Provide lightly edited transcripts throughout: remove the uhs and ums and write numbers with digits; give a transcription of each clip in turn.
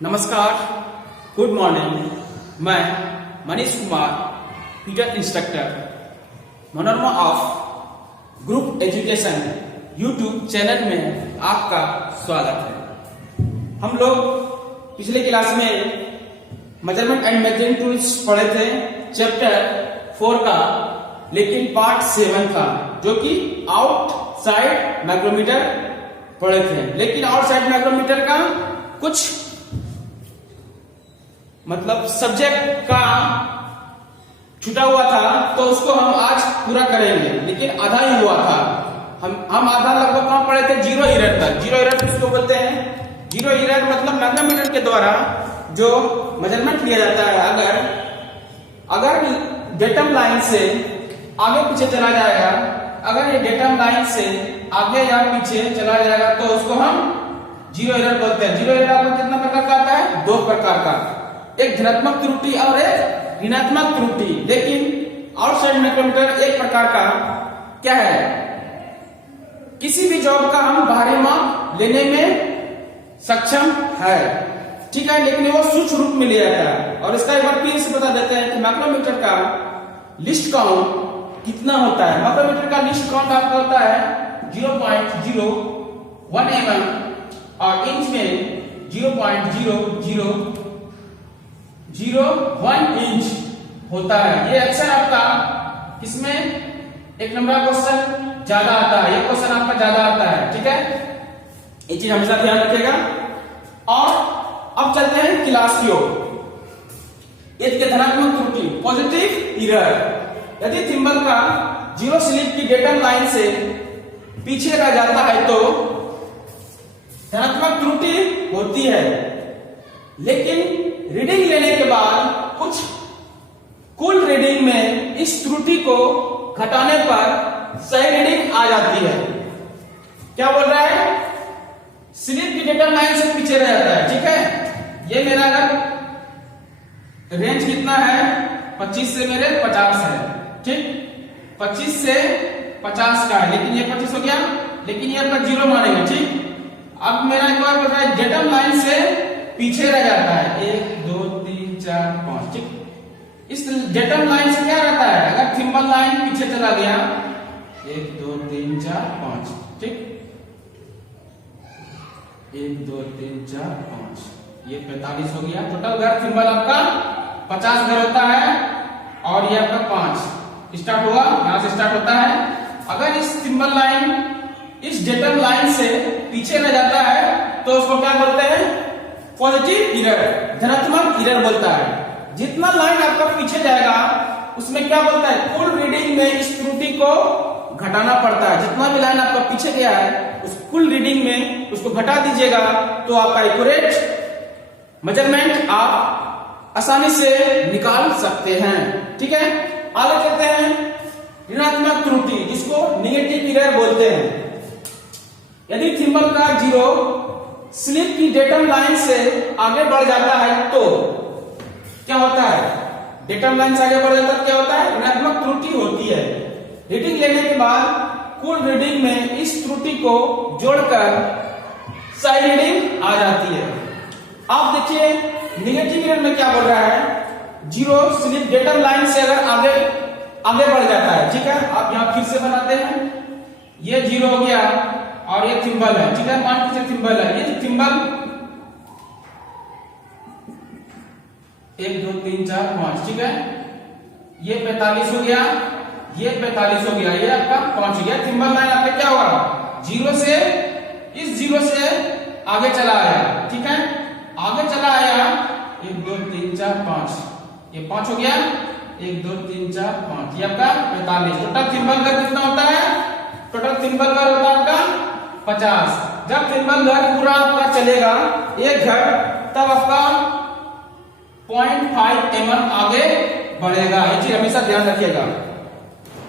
नमस्कार, good morning. मैं Manish Kumar, Peter instructor, Manorama of group education YouTube channel में आपका स्वागत है। हम लोग पिछले क्लास में मेजरमेंट एंड मेजरिंग टूल्स पढ़े थे, चैप्टर 4 का, लेकिन पार्ट 7 था जो कि आउटसाइड माइक्रोमीटर पढ़े थे। लेकिन आउटसाइड माइक्रोमीटर का कुछ मतलब सब्जेक्ट का छूटा हुआ था, तो उसको हम आज पूरा करेंगे, लेकिन आधा ही हुआ था। हम आधा लगभग कहां पढ़े थे? जीरो एरर तक। जीरो एरर किसको बोलते हैं? जीरो एरर मतलब मैग्नीमीटर के द्वारा जो मेजरमेंट लिया जाता है, अगर डेटम लाइन से आगे पीछे चला जाएगा, अगर ये डेटम लाइन से आगे या पीछे चला जाएगा तो उसको हम जीरो एरर बोलते हैं। जीरो एरर आपको कितना प्रकार का आता है? 2 प्रकार का, एक धनात्मक त्रुटि और एक ऋणात्मक त्रुटि। लेकिन आउटसाइड माइक्रोमीटर एक प्रकार का क्या है, किसी भी जॉब का हम बाहरी माप लेने में सक्षम है, ठीक है, लेकिन वो सूक्ष्म रूप में लिया जाता है। और इसका एक बार फिर से बता देते हैं कि माइक्रोमीटर का लिस्ट काउंट कितना होता है। माइक्रोमीटर का लिस्ट काउंट आपका होता है 0.01 mm और इंच में 0.0001 इंच होता है। ये अक्सर आपका इसमें एक नंबर का क्वेश्चन ज्यादा आता है, ये क्वेश्चन आपका ज्यादा आता है, ठीक है, ये चीज हमेशा ध्यान रखिएगा। और अब चलते हैं क्लास की ओर। इसके धनात्मक त्रुटि, पॉजिटिव एरर। यदि थिम्बल का जीरो स्लिप की डेटम लाइन से पीछे रह जाता है तो धनात्मक त्रुटि होती है, लेकिन रीडिंग लेने के बाद कुछ कुल रीडिंग में इस त्रुटि को घटाने पर सही रीडिंग आ जाती है। क्या बोल रहा है? स्लिप की डेटम लाइन से पीछे रह जाता है, ठीक है। ये मेरा अगर रेंज कितना है, 25 से मेरे 50 है, ठीक, 25 से 50 का है, लेकिन ये 25 हो गया, लेकिन ये आपका जीरो मानेगा, ठीक। अब मेरा एक बार बोल रहा है डेटम लाइन से पीछे रह जाता है 1 2 3 4 5, ठीक। इस डेटम लाइन से क्या रहता है? अगर थिम्बल लाइन पीछे चला गया 1 2 3 4 5, ठीक, 1 2 3 4 5, ये 45 हो गया। टोटल घर थिम्बल आपका 50 घर होता है और ये आपका 5 स्टार्ट हुआ, यहां से स्टार्ट होता है। अगर इस थिम्बल लाइन इस डेटम लाइन से पीछे रह जाता है तो उसको क्या बोलते हैं? पॉजिटिव एरर, धनात्मक एरर बोलता है। जितना लाइन आपका पीछे जाएगा उसमें क्या बोलता है? कुल रीडिंग में इस त्रुटि को घटाना पड़ता है। जितना भी लाइन आपका पीछे गया है उस कुल रीडिंग में उसको घटा दीजिएगा तो आपका एक्यूरेट मेजरमेंट आप आसानी से निकाल सकते हैं, ठीक है। आगे चलते हैं ऋणात्मक त्रुटि, जिसको निगेटिव एरर बोलते हैं। यदि थिम्बल का जीरो स्लिप की डेटम लाइन से आगे बढ़ जाता है तो क्या होता है? डेटम लाइन से आगे बढ़ जाता है, क्या होता है? ऋणात्मक त्रुटि होती है। रीडिंग लेने के बाद कुल रीडिंग में इस त्रुटि को जोड़कर सही रीडिंग आ जाती है। आप देखिए निगेटिव एरर में क्या बोल रहा है? जीरो स्लिप डेटम लाइन से अगर आगे बढ़ जाता है, ठीक है। आप यहां फिर से बनाते हैं, ये जीरो हो गया और ये थिम्बल है, ठीक है, मान लीजिए थिम्बल है, ये थिम्बल 1 2 3 4 5, ठीक है, ये 45 हो गया, ये 45 हो गया, ये आपका 5 हो गया। थिम्बल लाइन आपका क्या हुआ? जीरो से इस जीरो से आगे चला आया, ठीक है, आगे चला आया 1 2 3 4 5, ये 5 हो गया, 1 2 3 4 5, ये आपका 45। टोटल थिम्बल का कितना होता है? टोटल थिम्बल का होता है आपका 50। जब थिम्बल घर पूरा आपका चलेगा एक घर, तब आपका 0.5 mm आगे बढ़ेगा। ये चीज हमेशा ध्यान रखिएगा,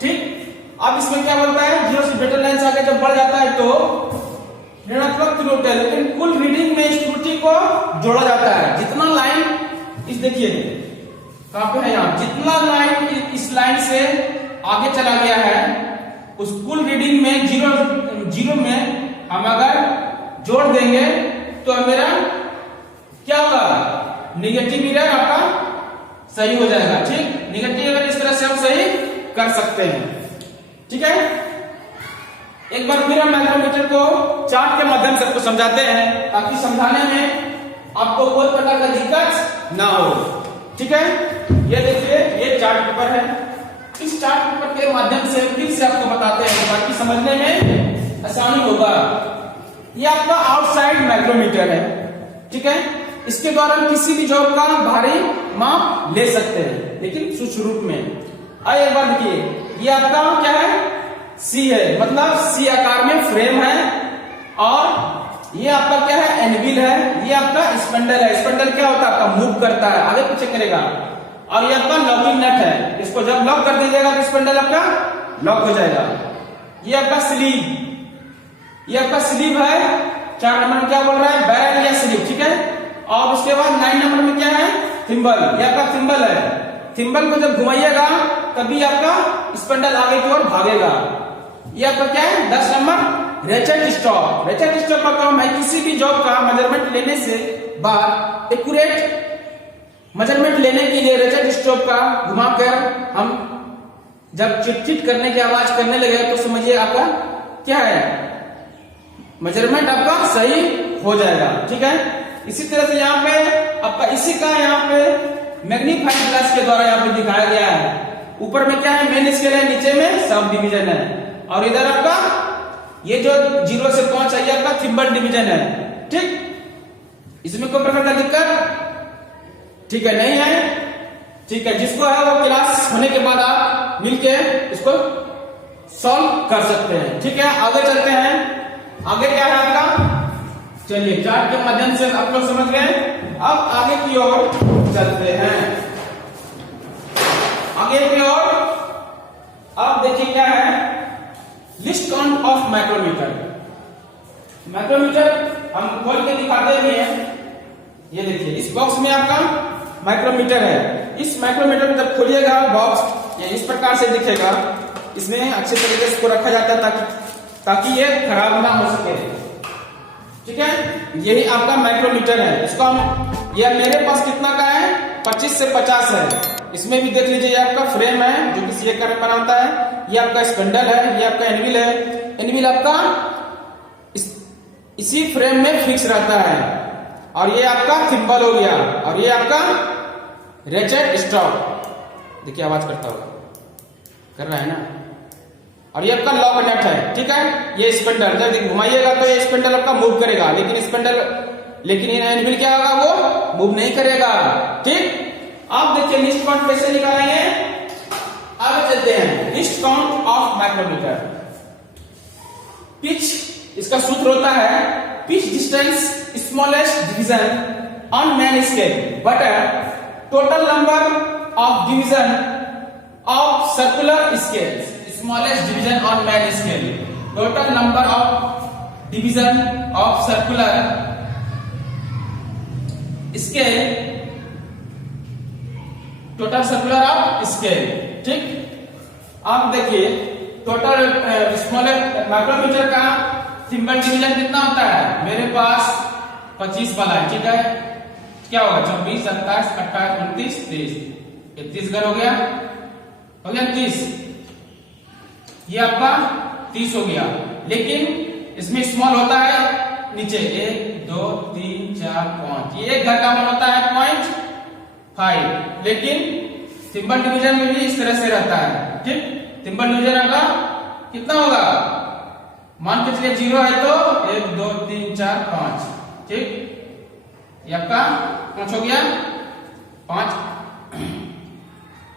ठीक। अब इसमें क्या बोलता है? जीरो से डेटम लाइन से आगे जब बढ़ जाता है तो ऋणात्मक त्रुटि, लेकिन कुल रीडिंग में इस त्रुटि को जोड़ा जाता है। जितना लाइन इस देखिए कहां पे है, यहां जितना लाइन इस लाइन से आगे चला गया है उस कुल रीडिंग में जीरो में हम अगर जोड़ देंगे तो मेरा क्या होगा? निगेटिव मिरर आपका सही हो जाएगा। ठीक, निगेटिव मिरर इस तरह से हम सही कर सकते हैं। ठीक है, एक बार फिर हम माइक्रोमीटर को चार्ट के माध्यम से आपको समझाते हैं ताकि समझाने में आपको कोई प्रकार का दिक्कत ना हो। ठीक है, ये देखिए ये चार्ट पेपर है। इस चार्ट पेपर के माध्यम से फिर से आपको बताते हैं ताकि समझने में आसानी होगा। ये आपका आउटसाइड माइक्रोमीटर है। ठीक है, इसके द्वारा हम किसी भी जॉब का भारी माप ले सकते हैं, लेकिन सूक्ष्म रूप में। आइए एक बार देखिए, ये आपका क्या है, सी है, मतलब सी आकार में फ्रेम है, और ये आपका क्या है, एनविल है। ये आपका स्पंडल है। स्पंडल क्या होता है, आपका मूव करता है, आगे पीछे करेगा। और ये आपका लॉकिंग नट है, इसको जब लॉक कर दीजिएगा तो स्पंडल आपका लॉक हो जाएगा। ये आपका स्लीव, ये आपका स्लीव है। 4 नंबर में क्या बोल रहा है, बैरल या स्लीव। ठीक है, और उसके बाद 9 नंबर में क्या है, थिम्बल। ये आपका थिम्बल है। थिम्बल को जब घुमाइएगा तभी आपका स्पंडल आगे की ओर भागेगा। ये आपका क्या है, 10 number ratchet stop. Ratchet stop का काम है किसी भी जॉब का मेजरमेंट लेने से बाद एक्यूरेट मेजरमेंट लेने के लिए रेचेट स्टॉप का घुमाकर हम जब चिट करने की आवाज करने लगे तो समझिए आपका क्या है, मेजरमेंट आपका सही हो जाएगा। ठीक है, इसी तरह से यहाँ पे आपका इसी का यहाँ पे मैग्नीफाइंग ग्लास के द्वारा यहाँ पे दिखाया गया है। ऊपर में क्या है, मेन स्केल है, नीचे में सब डिवीजन है, और इधर आपका ये जो 0 से 5 है ये आपका थिम्बल डिवीजन है। ठीक, इसमें कोई प्रकार का दिक्कत ठीक है नहीं है। ठीक है, जिसको है वो क्लास होने के बाद आप मिलके इसको सॉल्व कर सकते हैं। ठीक है, आगे चलते हैं। आगे क्या है आपका, चलिए चार्ट के माध्यम से आप लोग समझ गए। अब आगे की ओर चलते हैं। आगे की ओर अब देखिए क्या है, list count of micrometer. Micrometer हम खोल के दिखाते भी हैं। ये देखिए इस बॉक्स में आपका माइक्रोमीटर है। इस माइक्रोमीटर को जब खोलिएगा बॉक्स ये इस प्रकार से दिखेगा। इसमें अच्छे तरीके से इसको रखा जाता है ताकि ये खराब ना हो सके। ठीक है, यही आपका माइक्रोमीटर है। इसको हम, ये मेरे पास कितना का है, 25 से 50 है। इसमें भी देख लीजिए, ये आपका फ्रेम है जो कि सी आकार में बना होता है। ये आपका स्पंडल है, ये आपका एनविल है। एनविल आपका इसी फ्रेम में फिक्स रहता है, और ये आपका थिम्बल हो गया, और ये आपका रेचेट स्टॉप। देखिए आवाज करता होगा, कर रहा है ना। और ये आपका लॉक नट है। ठीक है, ये स्पंडल जब घुमाइएगा तो ये स्पंडल आपका मूव करेगा, लेकिन ये एनविल क्या होगा, वो मूव नहीं करेगा। ठीक, आप देखिए लिस्ट काउंट कैसे निकालेंगे, आगे चलते हैं। List count of micrometer. Pitch, इसका सूत्र होता है pitch distance smallest division on main scale but total number of division of circular scale. Smallest division on main scale, total number of division of circular scale, total circular of scale. ठीक, आप देखिए total smallest micrometer का symbol division कितना होता है, मेरे पास 25 वाला है। ठीक है, क्या होगा, 24, 27, 28, 29, 30, 31 घर हो गया 30। ये आपका 30 हो गया, लेकिन इसमें स्मॉल होता है नीचे 1, 2, 3, 4, 5। ये एक घर का मान होता है 0.5, लेकिन सिंबल डिवीजन में भी इस तरह से रहता है। ठीक, सिंबल डिवीजन आपका कितना होगा, मान के चलिए 0 है तो 1, 2, 3, 4, 5। ठीक, ये आपका 5 हो गया, 5।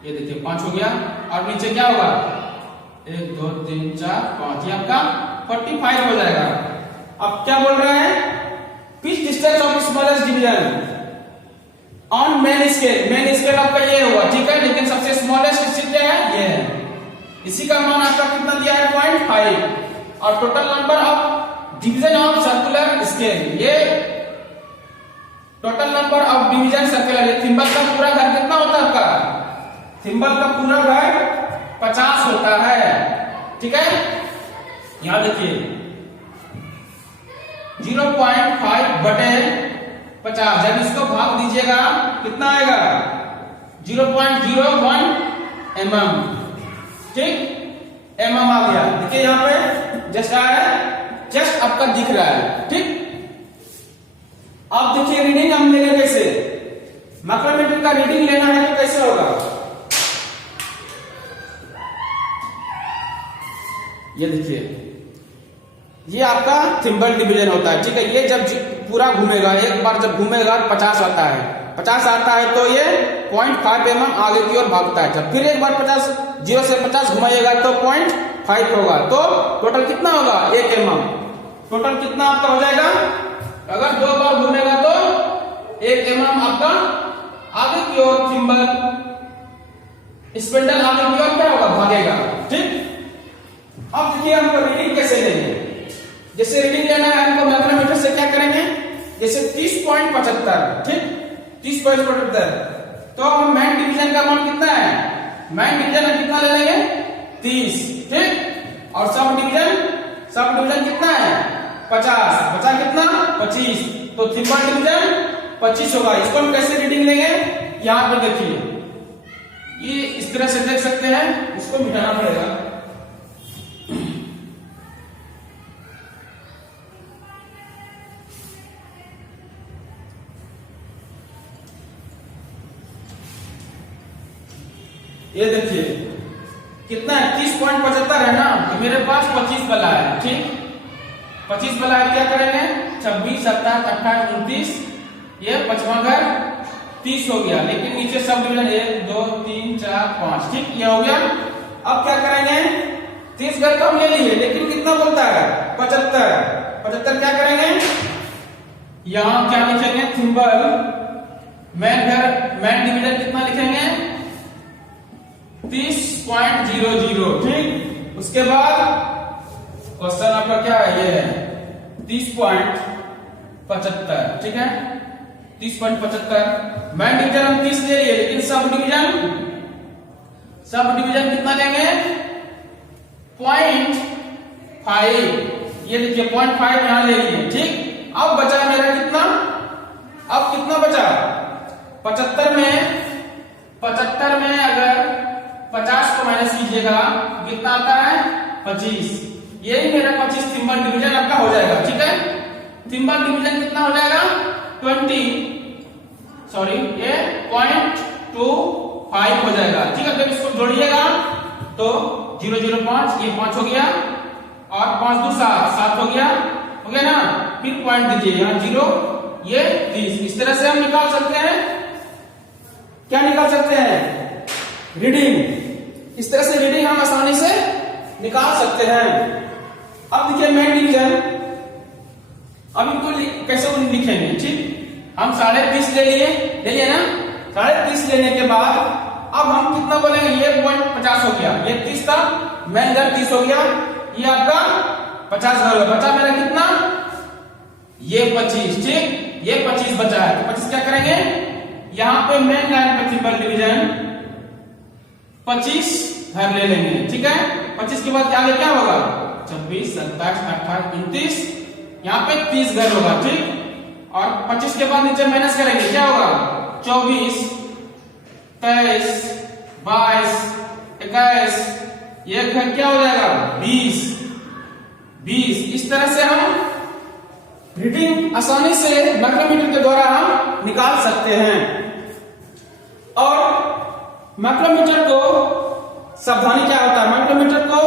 ये देखिए 5 हो गया, और नीचे क्या होगा 1, 2, 3, 4, 5। ये आपका 45 हो जाएगा। अब क्या बोल रहे हैं, pitch distance of smallest division on main scale. Main scale आपका ये हुआ, ठीक है, लेकिन सबसे स्मॉलेस्ट स्थिति है ये है, इसी का मान आपका कितना दिया है 0.5। और total number of division of circular scale, ये total number of division circular. ये थिम्बल का पूरा घर कितना होता है आपका, थिम्बल का पूरा घर 50 होता है। ठीक है, यहां देखिए 0.5 बटे 50। जब इसको भाग दीजिएगा कितना आएगा? 0.01 mm। ठीक, mm आ गया। देखिए यहाँ पे जस्ट आया, जस्ट आपका दिख रहा है। ठीक, अब देखिए रीडिंग हम लेंगे कैसे, माइक्रोमीटर का रीडिंग लेना है तो कैसे होगा? ये देखिए, ये आपका थिम्बल डिवीजन होता है। ठीक है, ये जब पूरा घूमेगा, एक बार जब घूमेगा 50 आता है, 50 आता है तो ये 0.5 mm आगे की ओर भागता है। जब फिर एक बार 50 0 से 50 घुमाइएगा तो 0.5 होगा, तो टोटल कितना होगा? 1 mm। टोटल कितना आपका हो जाएगा? अगर 2 बार घूमेगा तो 1 mm आपका आगे की ओर थिम्बल स्पिंडल आगे की ओर क्या होगा? भागेगा। ठीक, अब देखिए हमको रीडिंग कैसे लेंगे। जैसे रीडिंग लेना है हमको माइक्रोमीटर से क्या करेंगे, जैसे 30.75। ठीक, 30.75, तो हम मैन डिवीजन का मान कितना है? मैन डिवीजन में कितना ले लेंगे? 30। ठीक, और सब डिवीजन कितना है? 50। 50 कितना? 25। तो थिम्बल डिवीजन 25 होगा। इसको हम कैसे रीडिंग लेंगे? यहाँ पे देखिए, ये इस तरह से देख सकते हैं, इसको मिटाना पड़ेगा। ये देखिए कितना है? 30.75 है ना, तो मेरे पास 25 बला है। ठीक, 25 बला है, क्या करेंगे? 26, 27, 28, 29, ये 5वां घर 30 हो गया। लेकिन नीचे सब डिवीजन 1 2 3 4 5। ठीक, ये हो गया। अब क्या करेंगे? 30 घर तो हम ले लिए, लेकिन कितना बोलता है? 75। क्या करेंगे? यहां क्या लिखेंगे? थिम्बल मैन डिवीजन कितना लिखेंगे? 30.00। ठीक, उसके बाद क्वेश्चन आपका क्या है? ये है 30.75। ठीक है, 30.75। मैन डिवीजन हम 30 ले लिए, लेकिन सब डिवीजन कितना लेंगे? 0.5। ये देखिए 0.5 यहां ले लिए। ठीक, अब बचा मेरा कितना? अब कितना बचा? 75 में अगर 50 को माइनस कीजिएगा कितना आता है? 25। यही मेरा 25 थिम्बल डिवीजन आपका हो जाएगा। ठीक है, थिम्बल डिवीजन कितना हो जाएगा? 0.25 हो जाएगा। ठीक है, जब इसको जोड़िएगा तो 0.05, ये 5 हो गया, और 5 2 7 हो गया ना। फिर पॉइंट दीजिए, यहाँ 0, ये 30। इस तरह से हम निकाल सकते हैं, क्या निकाल सकते हैं? रीडिंग। इस तरह से रीडिंग हम आसानी से निकाल सकते हैं। अब देखिए मैन डिवीजन, अब इनको कैसे लिखेंगे? ठीक, हम 30.5 ले लिए ना। 30.5 लेने के बाद अब हम कितना बोलेंगे? ये 0.50 हो गया, ये 30 था, मैन घर 30 हो गया, ये आपका 50 घर होगा। बचा मेरा कितना? ये 25। ठीक, ये 25 बचा है, तो 25 क्या करेंगे? यहां पे मेन लाइन पे थिम्बल डिवीजन 25 घर ले लेंगे। ठीक है, 25 के बाद आगे क्या होगा? 26, 27, 28, 29, यहाँ पे 30 घर होगा। ठीक, और 25 के बाद नीचे माइनस करेंगे, क्या होगा? 24, 23, 22, 21, ये घर क्या हो जाएगा? 20। इस तरह से हम रीडिंग आसानी से माइक्रोमीटर के द्वारा हम निकाल सकते हैं। और माइक्रोमीटर को सावधानी क्या होता है? माइक्रोमीटर को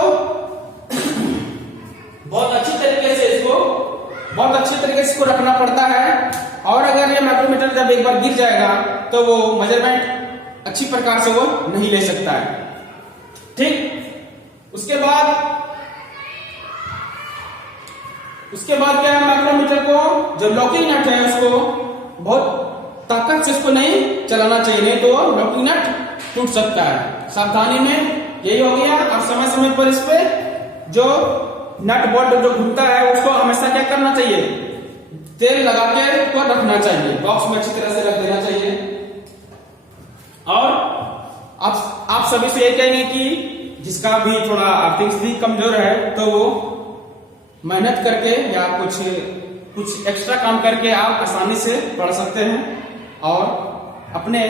बहुत अच्छी तरीके से इसको रखना पड़ता है। और अगर ये माइक्रोमीटर जब एक बार गिर जाएगा तो वो मेजरमेंट अच्छी प्रकार से वो नहीं ले सकता है। ठीक, उसके बाद क्या है? माइक्रोमीटर को जो लॉकिंग नट है उसको बहुत ताकत से इसको नहीं चलाना चाहिए, नहीं तो लॉकिंग नट टूट सकता है। सावधानी में यही हो गया। और समय समय पर इस पे जो नट बोल्ट जो घूमता है उसको हमेशा क्या करना चाहिए? तेल लगा के उसको रखना चाहिए, बॉक्स में अच्छी तरह से रख देना चाहिए। और आप सभी से ये कहेंगे कि जिसका भी थोड़ा आर्थिक स्थिति कमजोर है तो वो मेहनत करके या कुछ कुछ एक्स्ट्रा काम करके आप आसानी से पढ़ सकते हैं और अपने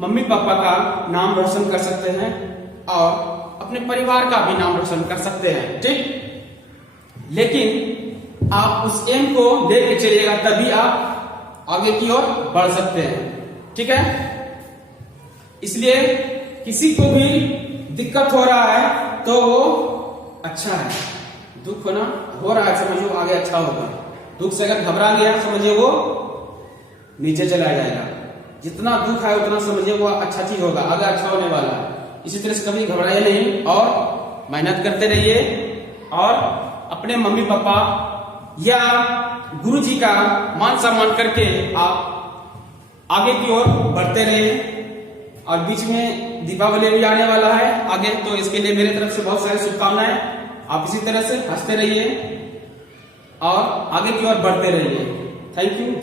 मम्मी पापा का नाम रोशन कर सकते हैं और अपने परिवार का भी नाम रोशन कर सकते हैं। ठीक, लेकिन आप उस एम को लेके चलिएगा, तभी आप आगे की ओर बढ़ सकते हैं। ठीक है, इसलिए किसी को भी दिक्कत हो रहा है तो वो अच्छा है, दुख होना हो रहा है समझो आगे अच्छा होगा, दुख से अगर घबरा गया समझिए वो नीचे चला जाएगा। जितना दुख है उतना समझिए वो अच्छा चीज होगा, आगे अच्छा होने वाला है। इसी तरह से कभी घबराइए नहीं और मेहनत करते रहिए और अपने मम्मी पापा या गुरु जी का मान सम्मान करके आप आगे की ओर बढ़ते रहिए। और बीच में दीपावली भी आने वाला है आगे, तो इसके लिए मेरे तरफ से बहुत सारी शुभकामनाएं। आप इसी तरह से हंसते रहिए और आगे की ओर बढ़ते रहिए। Thank you.